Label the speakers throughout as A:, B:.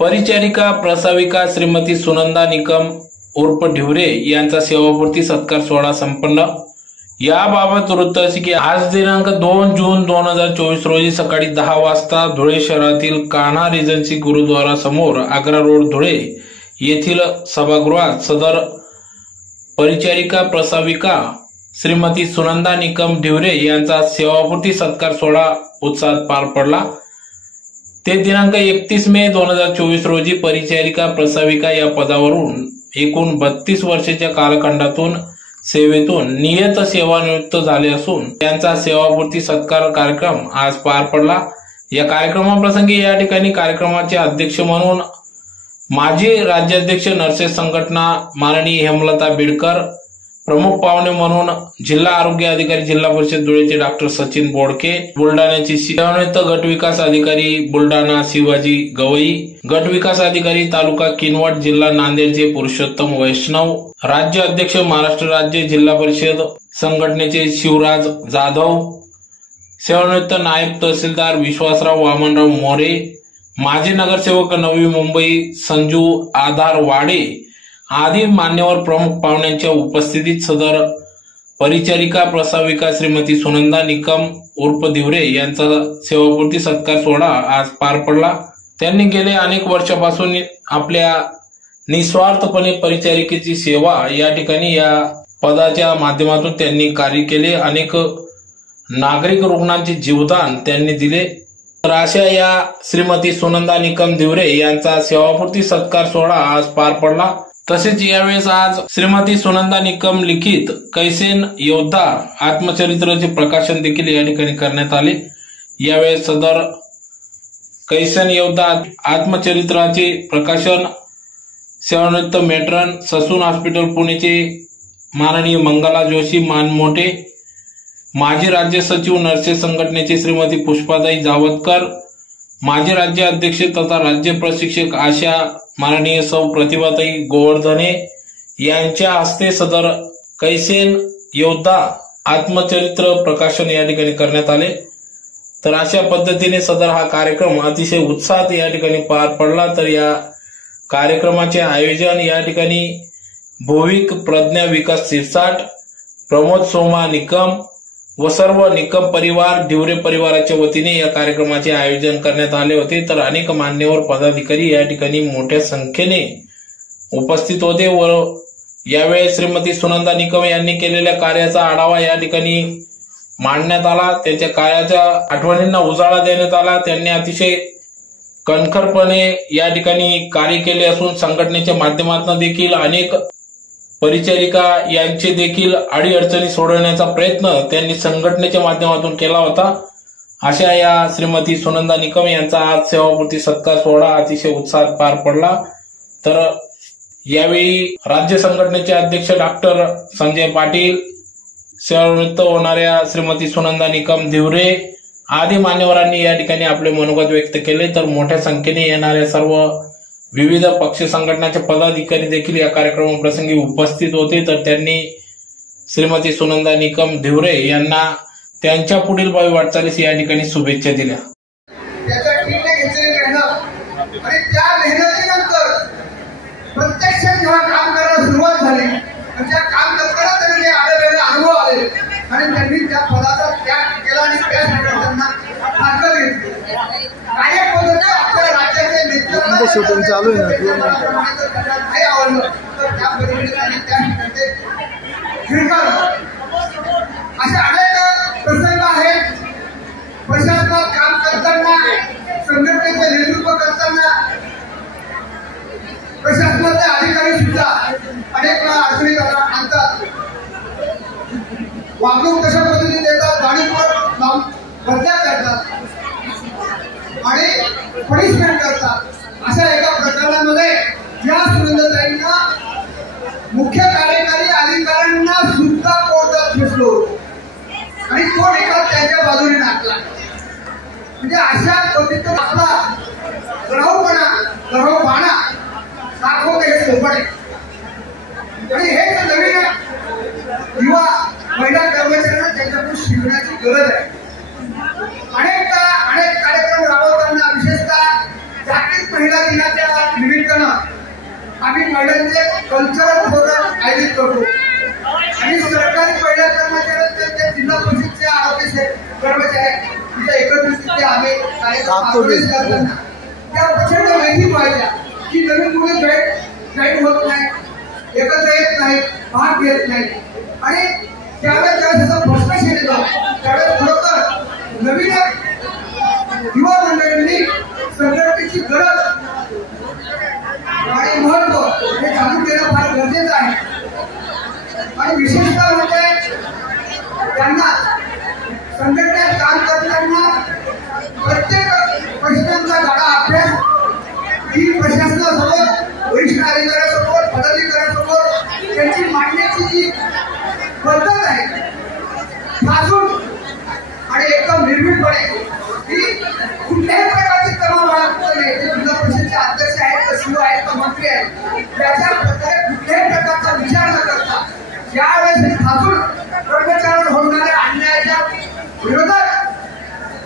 A: परिचारिका प्रसाविका श्रीमती सुनंदा निकम उर्फ ढिवरे यांचा सेवापूर्ती सत्कार सोहळा संपन्न. याबाबत वृत्त असे की आज दिनांक दोन जून दोन हजार चोवीस रोजी सकाळी दहा वाजता धुळे शहरातील कान्हा रेजन्सी गुरुद्वारा समोर आग्रा रोड धुळे येथील सभागृहात सदर परिचारिका प्रसाविका श्रीमती सुनंदा निकम ढिवरे यांचा सेवापूर्ती सत्कार सोहळा उत्साहात पार पडला. ते दिनांक एकतीस मे दोन हजार चोवीस रोजी परिचारिका प्रसाविका या पदावरून एकूण बत्तीस वर्षाच्या कालखंडातून सेवेतून नियत सेवानिवृत्त झाले असून त्यांचा सेवापूर्ती सत्कार कार्यक्रम आज पार पडला. या कार्यक्रमाप्रसंगी या ठिकाणी कार्यक्रमाचे अध्यक्ष म्हणून माजी राज्याध्यक्ष नर्सेस संघटना माननीय हेमलता बिडकर प्रमुख पाहुणे म्हणून जिल्हा आरोग्य अधिकारी जिल्हा परिषद धुळेचे डॉक्टर सचिन बोडके बुलढाण्याचे शिवनेत गट विकास अधिकारी बुलढाणा शिवाजी गवई गट विकास अधिकारी तालुका किनवट जिल्हा नांदेडचे पुरुषोत्तम वैष्णव राज्य अध्यक्ष महाराष्ट्र राज्य जिल्हा परिषद संघटनेचे शिवराज जाधव सेवानिवृत्त नायब तहसीलदार विश्वासराव वामनराव मोरे माजी नगरसेवक नवी मुंबई संजू आधार वाडे आदी मान्यवर प्रमुख पाहुण्यांच्या उपस्थितीत सदर परिचारिका प्रसाविका श्रीमती सुनंदा निकम उर्फ दिवरे यांचा सेवापूर्ती सत्कार सोहळा आज पार पडला. त्यांनी गेले अनेक वर्षापासून आपल्या निस्वार्थपणे परिचारिकेची सेवा या ठिकाणी या पदाच्या माध्यमातून त्यांनी कार्य केले. अनेक नागरिक रुग्णांचे जीवदान त्यांनी दिले. तर अशा या श्रीमती सुनंदा निकम दिवरे यांचा सेवापूर्ती सत्कार सोहळा आज पार पडला. तसेच यावेळेस आज श्रीमती सुनंदा निकम लिखित कैसेन योद्धा आत्मचरित्राचे प्रकाशन देखील या ठिकाणी करण्यात आले. यावेळेस सदर कैसन योद्धा आत्मचरित्राचे प्रकाशन सेवानिवृत्त मेट्रन ससून हॉस्पिटल पुणेचे माननीय मंगला जोशी मानमोटे माजी राज्य सचिव नर्से संघटनेचे श्रीमती पुष्पाताई जावतकर माजी राज्य अध्यक्ष तथा राज्य प्रशिक्षक आशा माननीय सौ प्रतिभाताई गोवर्धने यांच्या हस्ते सदर कैसेन योद्धा आत्मचरित्र प्रकाशन या ठिकाणी करण्यात आले. तर अशा पद्धतीने सदर हा कार्यक्रम अतिशय उत्साहात या ठिकाणी पार पडला. तर या कार्यक्रमाचे आयोजन या ठिकाणी भोविक प्रज्ञा विकास सिरसाट प्रमोद सोमा निकम व सर्व निकम परिवार दिवरे परिवाराच्या वतीने या कार्यक्रमाचे आयोजन करण्यात आले होते. तर अनेक मान्यवर पदाधिकारी या ठिकाणी मोठ्या संख्येने उपस्थित होते व यावेळी श्रीमती सुनंदा निकम यांनी केलेल्या कार्याचा आढावा या ठिकाणी मांडण्यात आला. त्यांच्या कार्याच्या आठवणींना उजाळा देण्यात आला. त्यांनी अतिशय कणखरपणे या ठिकाणी कार्य केले असून संघटनेच्या माध्यमातून देखील अनेक परिचारिका यांचे देखील अडीअडचणी सोडवण्याचा प्रयत्न त्यांनी संघटनेच्या माध्यमातून केला होता. अशा या श्रीमती सुनंदा निकम यांचा आज सेवापूर्ती सत्कार सोहळा अतिशय उत्साहात पार पडला. तर यावेळी राज्य संघटनेचे अध्यक्ष डॉक्टर संजय पाटील सेवानिवृत्त होणाऱ्या श्रीमती सुनंदा निकम धिवरे आदी मान्यवरांनी या ठिकाणी आपले मनोगत व्यक्त केले. तर मोठ्या संख्येने येणाऱ्या सर्व विविध पक्ष संघटनाचे पदाधिकारी देखील या कार्यक्रमाप्रसंगी उपस्थित होते. तर त्यांनी श्रीमती सुनंदा निकम धिवरे यांना त्यांच्या पुढील भावी वाटचालीस या ठिकाणी शुभेच्छा दिल्या.
B: आणि त्या मेहनतीनंतर प्रत्यक्षात जेव्हा काम करायला सुरुवात झाली आणि त्या काम करताना त्यांनी आलेले अनुभव आले आणि त्यांनी त्या पदाचा त्याग केला आणि त्यासाठी
C: शूटिंग चालू आहे ना, दोन
B: मला अशा एका प्रकरणामध्ये या सुरेंद्रताईंना मुख्य कार्यकारी अधिकाऱ्यांना सुद्धा कोर्टात फसलो आणि तो निकाल त्यांच्या बाजूने टाकला. म्हणजे अशा पद्धतीचा आपला ग्रहपणा ग्रहपाणा दाखवते हे सोपं आहे. आणि हेच नवीन युवा महिला कर्मचाऱ्यांना त्याच्याकडून शिकण्याची गरज आहे. महिला दिनाच्या आम्ही महिलांचे कल्चरल प्रोग्राम आयोजित करतो. आणि सरकारी पहिल्या कर्मचाऱ्यांचे ते जिल्हा परिषदचे आरोग्य कर्मचारी एकत्रित आम्ही त्या प्रचंड माहिती पाहिजे की नवीन मुले जॉईन जॉईन होत नाही एकत्र येत नाही भाग घेत नाही. आणि त्यावेळेस ज्यावेळेस त्याचा प्रश्न येतो त्यावेळेस खरोखर नवीन युवा मंडळींनी संघटनेची गरज आणि महत्त्व हे जाणून घेणं फार गरजेचं आहे. आणि विशेषतः म्हणजे त्याच्या प्रकारे कुठल्याही प्रकारचा विचार न करता ज्यावेळेस खासून ठासून कर्मचाऱ्यांवर होणाऱ्या अन्यायाच्या विरोधात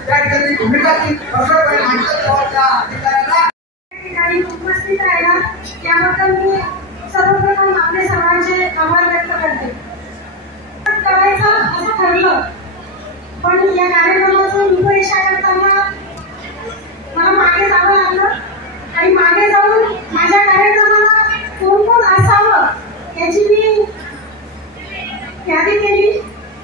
B: त्या ठिकाणी भूमिका ती प्रखरपणे मांडतात तेव्हा त्या अधिकाऱ्याला
C: ठिकाणी उपस्थित राहिला त्याबद्दल मी सर्वप्रथम आपले सर्वांचे आभार व्यक्त करते. करायचं असं ठरलं. पण या कार्यक्रमाचं रूपरेषा करताना मला मागे जावं लागलं आणि मागे जाऊन माझ्या कार्यक्रमाला कोण कोण असावं याची मी यादी केली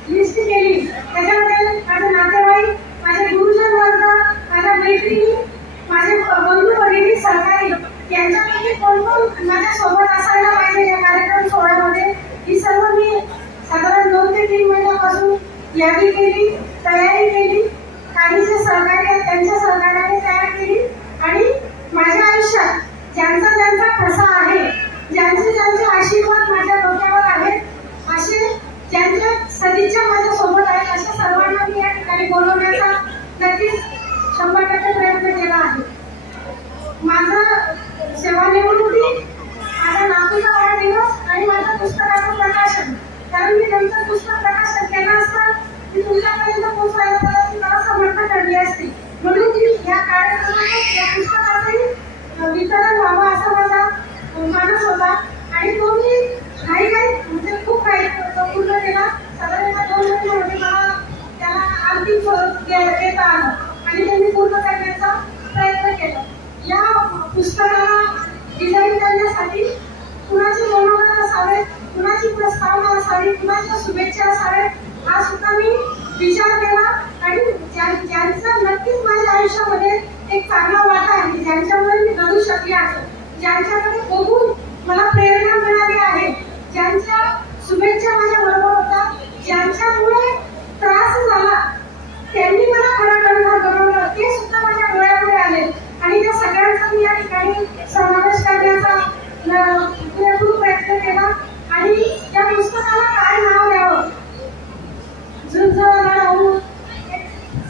C: लिस्ट केली त्याच्यामध्ये माझे नातेवाईक माझे गुरुजन वर्ग माझ्या मैत्रिणी माझे बंधू भगिनी सहकारी यांच्यापैकी कोण कोण माझ्या सोबत असायला पाहिजे या कार्यक्रम सोहळ्यामध्ये? ही सर्व मी साधारण दोन ते तीन महिन्यापासून यादी केली तयारी केली काही जे सहकारी आहेत त्यांच्या सहकार्याने तयार केली. आणि माझ्या आयुष्यात ज्यांचा ज्यांचा ठसा आहे ज्यांचे ज्यांचे आशीर्वाद माझ्या डोक्यावर आहेत असे ज्यांच्या सदिच्छा माझ्या सोबत आहेत अशा सर्वांना मी या ठिकाणी बोलवण्याचा नक्कीच शंभर टक्के प्रयत्न केला आहे माझं सेवानिवृत्ती माझा नातूचा वाढदिवस आणि माझं पुस्तकाचं प्रकाशन पुष्कळ मी त्यांचं पुस्तक प्रकाशन केलं असतं की तुमच्यापर्यंत पोहोचवायला त्याला ती मला समर्थ ठरली असती. म्हणून मी या कार्यक्रमात या पुस्तकाचंही अं, वितरण व्हावं असा माझा अं, मानस होता. आणि तो मी काही काही म्हणजे खूप काही पूर्ण केला साधारणतः दोन महिन्यामध्ये मला त्याला अंतिम स्वरूप दे- देता आलं आणि ते मी पूर्ण करण्याचा प्रयत्न केला. या पुस्तकाला डिझाईन करण्यासाठी कुणाचे मनोगत असावे कुणाची प्रस्तावना असावी कुणाच्या शुभेच्छा असाव्यात हा सुद्धा मी विचार केला. आणि ज्या- ज्यांचा नक्कीच माझ्या आयुष्यामध्ये एक चांगला वाटा आहे ज्यांच्यामुळे मी घडू शकले आहे ज्यांच्याकडे बघून मला प्रेरणा मिळाली आहे ज्यांच्या शुभेच्छा माझ्या बरोबर होता ज्यांच्यामुळे त्रास झाला त्यांनी मला खरं करणार बनवलं ते सुद्धा माझ्या डोळ्यापुढे आले आणि त्या सगळ्यांचा मी या ठिकाणी समावेश करण्याचा न- पुरेपूर प्रयत्न केला आणि त्या पुस्तकाला काय नाव द्यावं झुंजवाला राहून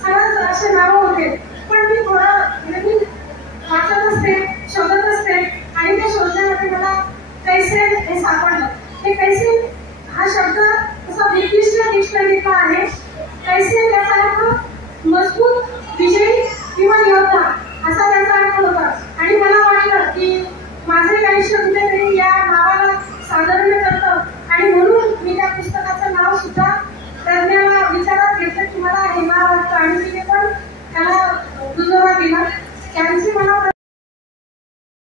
C: सरळ असे नावं होते पण मी थोडं म्हणजे मी वाचत असते शोधत असते आणि त्या मला कैसे हे सापडलं? हे कैसे हा शब्द असा विकिष्ट डिक्शनरीतला आहे? कैसे त्याचा अर्थ मजबूत विजयी किंवा योद्धा? असा